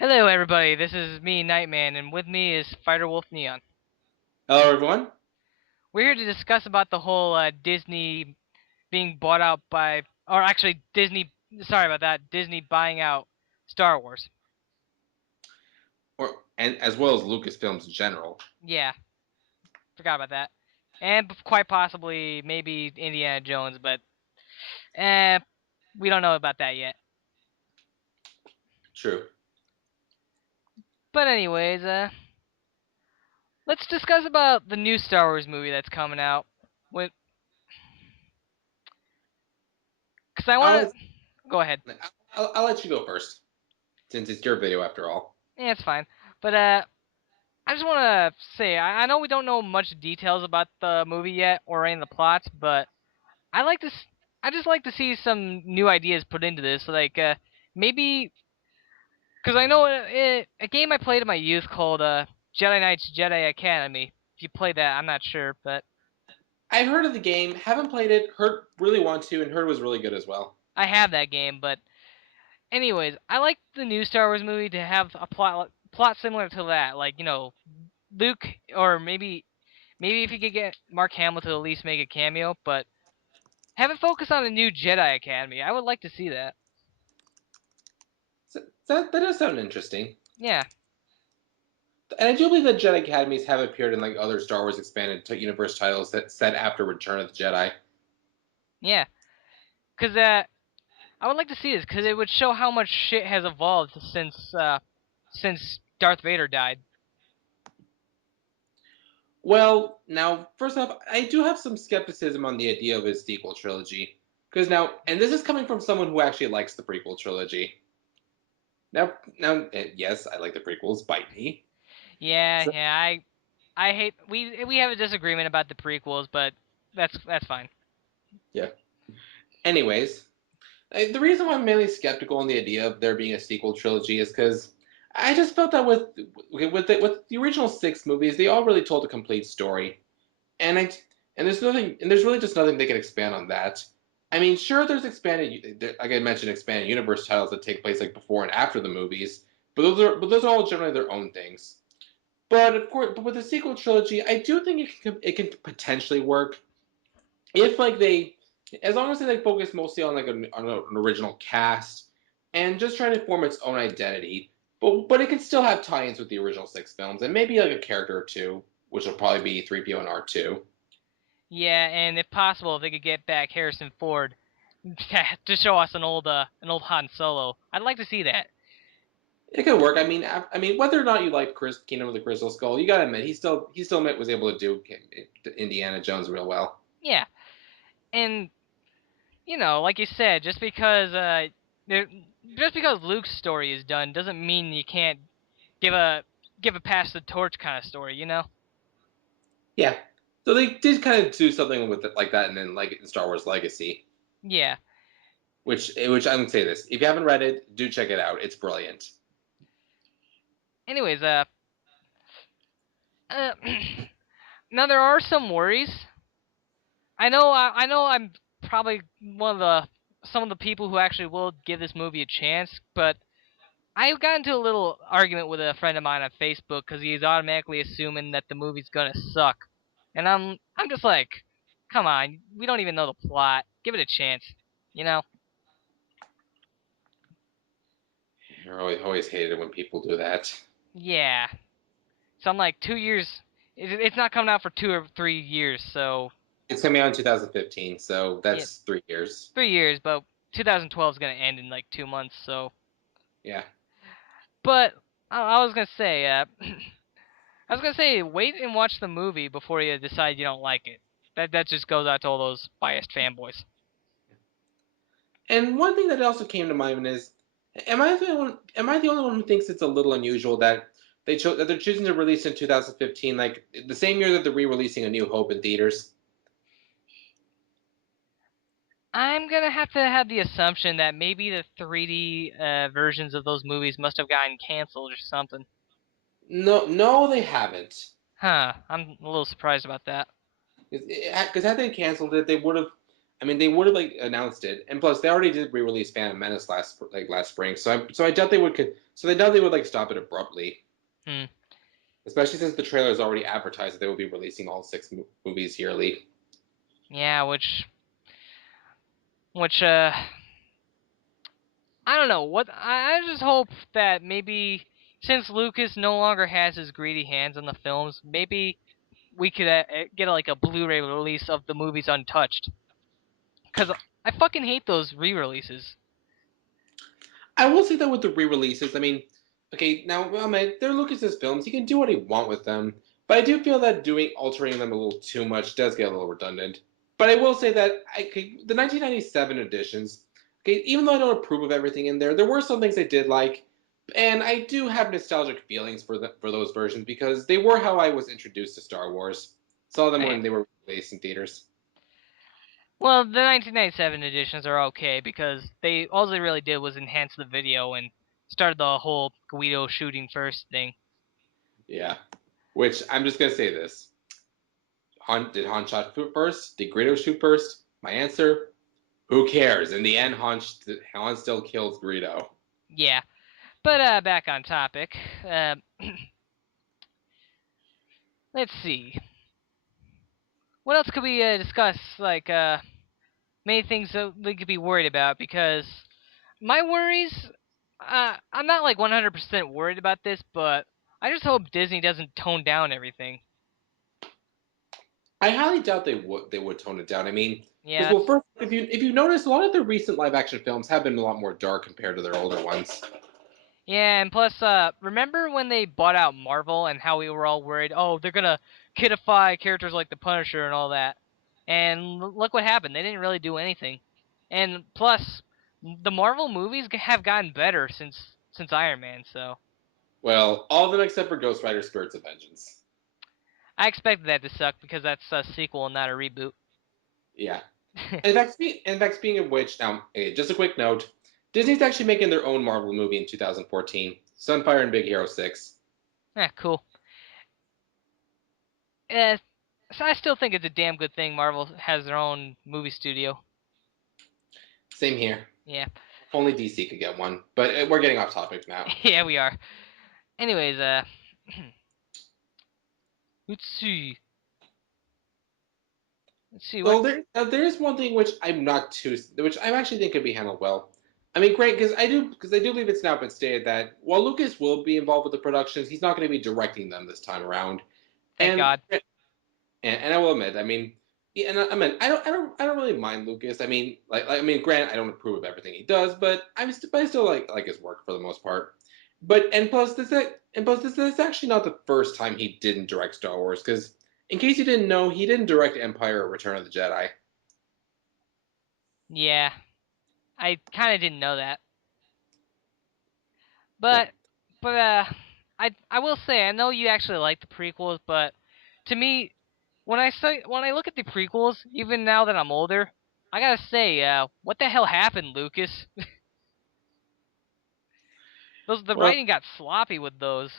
Hello, everybody. This is me, Nightman, and with me is Fighterwolfneon. Hello, everyone. We're here to discuss about the whole Disney being bought out by, or actually Disney. Sorry about that. Disney buying out Star Wars. And as well as Lucasfilms in general. Yeah, forgot about that. And quite possibly maybe Indiana Jones, but eh, we don't know about that yet. True. But anyways, let's discuss about the new Star Wars movie that's coming out. With, cause I I'll want let, to go ahead. I'll let you go first, since it's your video after all. Yeah, it's fine. But I just want to say, I know we don't know much details about the movie yet or any of the plots, but I like this. I just like to see some new ideas put into this, like maybe because I know a game I played in my youth called Jedi Knights Jedi Academy. If you played that, I'm not sure, but I've heard of the game, haven't played it, heard really want to, and heard it was really good as well. I have that game. But anyways, I like the new Star Wars movie to have a plot similar to that, like Luke, or maybe if you could get Mark Hamill to at least make a cameo, but have it focus on a new Jedi Academy. I would like to see that. So that does sound interesting. Yeah, And I do believe that Jedi Academies have appeared in like other Star Wars expanded universe titles that set after Return of the Jedi. yeah. Cause I would like to see this because it would show how much shit has evolved since Darth Vader died. Well, now, first off, I do have some skepticism on the idea of a sequel trilogy. Because now, and this is coming from someone who actually likes the prequel trilogy. Yes, I like the prequels. Bite me. Yeah, So, yeah. I hate we have a disagreement about the prequels, but that's fine. yeah. Anyways, the reason why I'm mainly skeptical on the idea of there being a sequel trilogy is because I just felt that with the original six movies, they all really told a complete story, and I and there's nothing, and there's really just nothing they can expand on that. I mean, sure, there's like I mentioned, expanded universe titles that take place like before and after the movies, but those are all generally their own things. But of course, but with the sequel trilogy, I do think it can potentially work if like they, as long as they like focus mostly on like an original cast and just try to form its own identity. But it can still have tie-ins with the original six films and maybe like a character or two, which will probably be 3PO and R2. Yeah, and if possible, if they could get back Harrison Ford to show us an old Han Solo, I'd like to see that. It could work. I mean, whether or not you like Chris Kingdom of the Crystal Skull, you gotta admit he still was able to do Indiana Jones real well. Yeah, and like you said, there, just because Luke's story is done doesn't mean you can't give a give a pass the torch kind of story, you know? Yeah. So they did kind of do something with it like that, and then like in Star Wars Legacy, Yeah. which I'm gonna say this: if you haven't read it, do check it out. It's brilliant. Anyways, uh now there are some worries. I know I'm probably one of the some of the people who actually will give this movie a chance, but I got into a little argument with a friend of mine on Facebook because he's automatically assuming that the movie's gonna suck, and I'm just like, come on, we don't even know the plot. Give it a chance, you know? I always hated it when people do that. Yeah. So I'm like 2 years. It's not coming out for 2 or 3 years, so It's coming out in 2015, so yeah, that's 3 years. 3 years. But 2012 is gonna end in like 2 months. So, Yeah. but I was gonna say, I was gonna say, wait and watch the movie before you decide you don't like it. That just goes out to all those biased fanboys. And one thing that also came to mind is, Am I the only one who thinks it's a little unusual that they're choosing to release in 2015, like the same year that they're re-releasing A New Hope in theaters? I'm gonna have to have the assumption that maybe the 3D versions of those movies must have gotten canceled or something. No, no, they haven't. Huh? I'm a little surprised about that. Because had they canceled it, they would have. I mean, they would have like announced it, and plus they already did re-release Phantom Menace last spring. So I doubt they would like stop it abruptly, Hmm. especially since the trailer is already advertised that they will be releasing all six movies yearly. Yeah, which I don't know. What I just hope that maybe since Lucas no longer has his greedy hands on the films, maybe we could get like a Blu-ray release of the movies untouched. Cause I fucking hate those re-releases. I will say that with the re-releases, I mean, okay, now, well, man, they're Lucas's films. He can do what he want with them, but I do feel that doing altering them a little too much does get a little redundant. But I will say that okay, the 1997 editions, okay, even though I don't approve of everything in there, there were some things I did like, and I do have nostalgic feelings for those versions because they were how I was introduced to Star Wars. Saw them Eh. when they were released in theaters. Well, the 1997 editions are okay because all they really did was enhance the video and started the whole Guido shooting first thing. Yeah, which I'm just gonna say this. Did Han shot first? Did Greedo shoot first? My answer: who cares? In the end, Han still kills Greedo. Yeah, but back on topic. Uh, let's see. What else could we discuss? Like many things that we could be worried about because my worries. I'm not like 100% worried about this, but I just hope Disney doesn't tone down everything. I highly doubt they would tone it down. I mean, because Yeah, well, first, if you notice, a lot of the recent live action films have been a lot more dark compared to their older ones. yeah, and plus, remember when they bought out Marvel and how we were all worried? Oh, they're gonna kidify characters like the Punisher and all that. And look what happened. They didn't really do anything. And plus, the Marvel movies have gotten better since Iron Man. So Well, all of them except for Ghost Rider: Spirits of Vengeance. I expected that to suck because that's a sequel and not a reboot. Yeah. In fact, speaking of which, now just a quick note: Disney's actually making their own Marvel movie in 2014, Sunfire and Big Hero 6. Cool. Uh, so I still think it's a damn good thing Marvel has their own movie studio. Same here. Yeah, If only DC could get one. But we're getting off topic now. yeah, we are. Anyways, let's see. Let's see what. Well, there is one thing which I actually think could be handled well. I mean, great because I do believe it's now been stated that while Lucas will be involved with the productions, he's not going to be directing them this time around. Thank And God. and I will admit, I mean, yeah, and I mean, I don't really mind Lucas. I mean, I mean, Grant, I don't approve of everything he does, but I still like his work for the most part. But this is actually not the first time he didn't direct Star Wars because in case you didn't know, he didn't direct Empire or Return of the Jedi. Yeah, I kind of didn't know that, Yeah. but but I will say I know you actually like the prequels, but to me, when I look at the prequels, even now that I'm older, I gotta say, what the hell happened, Lucas? The Well, writing got sloppy with those.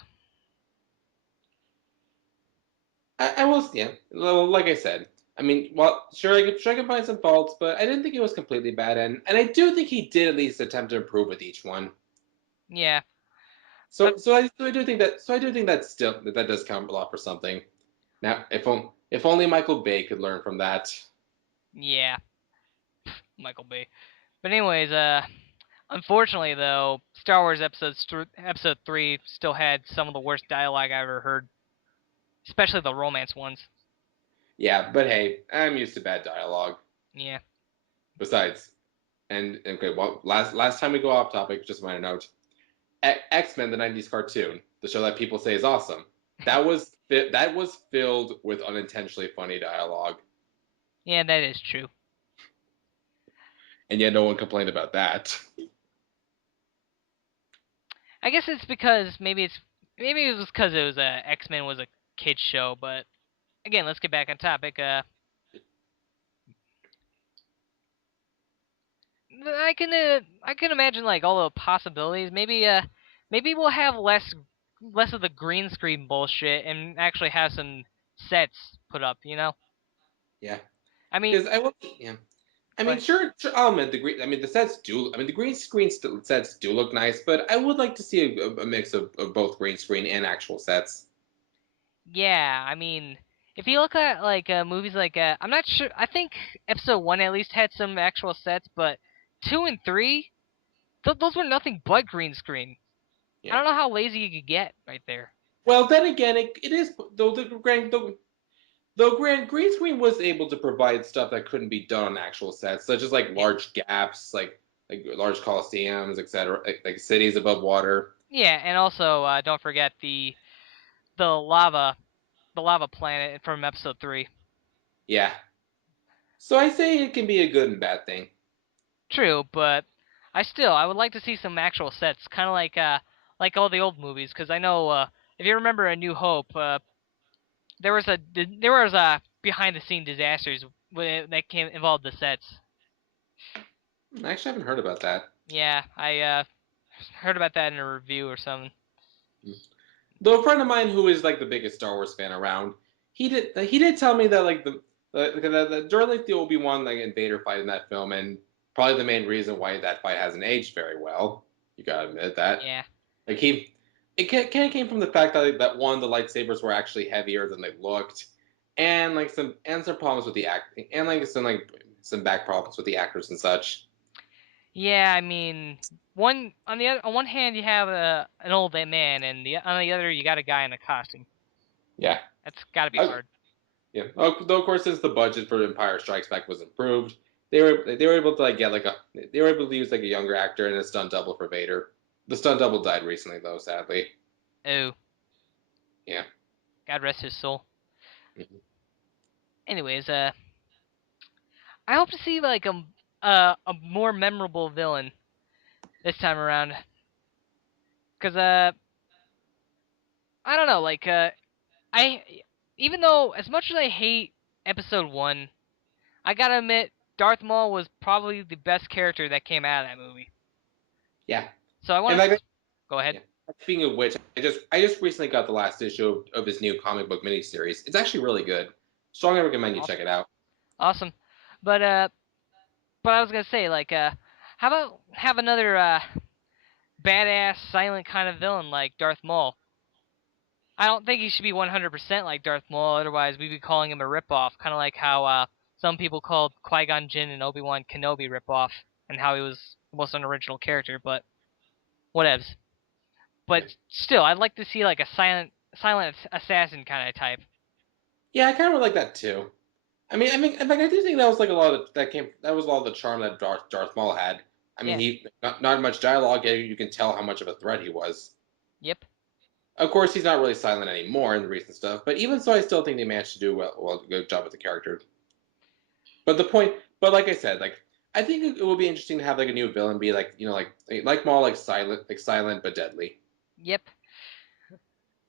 I will, yeah. Well, like I said, I mean, well, sure I can find some faults, but I didn't think it was completely bad, and I do think he did at least attempt to improve with each one. Yeah, but So I do think that does count a lot for something. Now, if only Michael Bay could learn from that. yeah, Michael Bay. But anyways, unfortunately though, Star Wars episode 3 still had some of the worst dialogue I ever heard, especially the romance ones. Yeah, but hey, I'm used to bad dialogue. Yeah. Besides, and okay, well, last time we go off topic, just a minor note. X-Men, the '90s cartoon, the show that people say is awesome. That was filled with unintentionally funny dialogue, Yeah, that is true. and yet no one complained about that. I guess it's because maybe it was because it was X-Men was a kids show, but again, let's get back on topic. I can imagine like all the possibilities. Maybe we'll have less of the green screen bullshit and actually have some sets put up. You know, Yeah, I mean, because I will. Yeah, I mean, But sure, I'll admit the green. I mean, the sets do. I mean, the green screen sets do look nice, but I would like to see a mix of both green screen and actual sets. yeah, I mean, if you look at like movies like I'm not sure. I think episode one at least had some actual sets, but two and three, those were nothing but green screen. I Yeah. don't know how lazy you could get right there. Well, then again, it is though the grand though grand green screen was able to provide stuff that couldn't be done on actual sets, such as like Yeah, large gaps, like large coliseums, etc., like cities above water. yeah, and also don't forget the lava the lava planet from episode three. Yeah. So I say it can be a good and bad thing. True, but I would like to see some actual sets, kind of like all the old movies, because I know if you remember A New Hope, there was a behind the scene disasters that came involved the sets. I actually haven't heard about that. Yeah, I heard about that in a review or something. Though a friend of mine who is like the biggest Star Wars fan around, he did tell me that like during like the Obi-Wan like Invader fight in that film, and probably the main reason why that fight hasn't aged very well. You gotta admit that. Yeah, Like it kind of came from the fact that that one the lightsabers were actually heavier than they looked, and like some problems with the acting, and some back problems with the actors and such. yeah. I mean, on one hand you have an old man, and on the other you got a guy in a costume. Yeah. That's got to be I, hard. Yeah. Though of course, since the budget for Empire Strikes Back was improved, they were able to like get like a they were able to use like a younger actor and a stunt double for Vader. The stunt double died recently though, sadly. Oh, Yeah. God rest his soul. Mhm. Anyways, I hope to see like a more memorable villain this time around, cause I don't know, like I even though as much as I hate episode one, I gotta admit Darth Maul was probably the best character that came out of that movie. Yeah. So I In want to fact, go ahead. yeah. Speaking of which, I just recently got the last issue of his new comic book miniseries. It's actually really good. Strongly recommend you check Awesome, it out. awesome. But I was gonna say like how about have another badass silent kind of villain like Darth Maul? I don't think he should be 100% like Darth Maul. Otherwise, we'd be calling him a ripoff, kind of like how some people called Qui-Gon Jinn and Obi-Wan Kenobi ripoff, and how he was almost an original character. But whatevs. Yeah. But still, I'd like to see like a silent assassin kind of type. Yeah, I kind of like that too. I mean, in fact, I do think that was like a lot of that was a lot of the charm that Darth Maul had. I mean, Yeah. he not much dialogue, yet you can tell how much of a threat he was. Yep. Of course, he's not really silent anymore in the recent stuff, but even so, I still think they managed to do a good job with the character. But like I said, like I think it will be interesting to have like a new villain be like like Maul, like silent but deadly. Yep.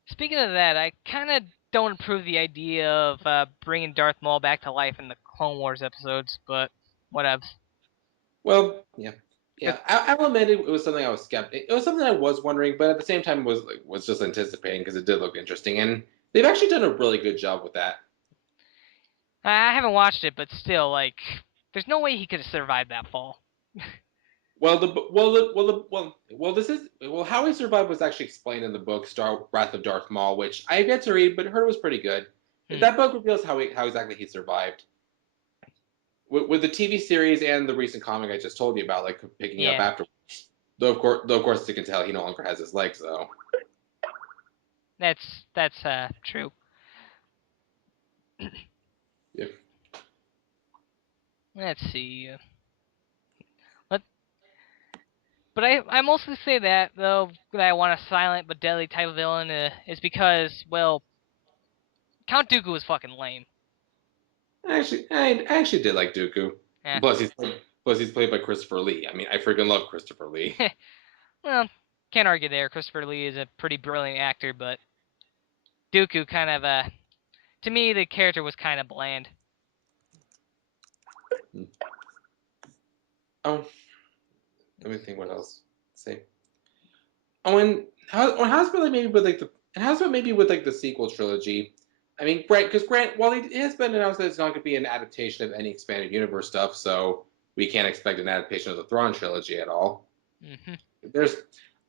Speaking of that, I kind of don't approve the idea of bringing Darth Maul back to life in the Clone Wars episodes, but whatevs. Well, yeah, But yeah. I'll admit it was something I was skeptic. It was something I was wondering, but at the same time was just anticipating because it did look interesting, and they've actually done a really good job with that. I haven't watched it, but still, like, there's no way he could have survived that fall. Well, this is how he survived was actually explained in the book Star Wrath of Darth Maul, which I have yet to read, but heard was pretty good. Hmm. That book reveals how exactly he survived. With the TV series and the recent comic I just told you about, like picking up Yeah, after. Though of course, as you can tell, he no longer has his legs, though. that's true. Yeah. Let's see. Let but I mostly say that though that I want a silent but deadly type of villain is because well Count Dooku was fucking lame. I actually did like Dooku. Yeah. Plus, he's played by Christopher Lee. I mean, I freaking love Christopher Lee. Well, can't argue there. Christopher Lee is a pretty brilliant actor, but Dooku kind of to me the character was kind of bland. Oh, let me think what else to say. Oh, and how's it really maybe with like the and how's it maybe with like the sequel trilogy? I mean, Grant, because Grant, while it has been announced that it's not going to be an adaptation of any expanded universe stuff, so we can't expect an adaptation of the Thrawn trilogy at all. Hmm. There's,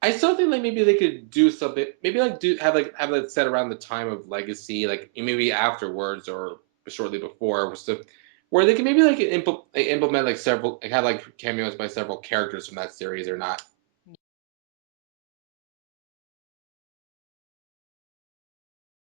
I still think like maybe they could do something, maybe have it set around the time of Legacy, like maybe afterwards or shortly before, where they can maybe like implement like several, like have like cameos by several characters from that series or not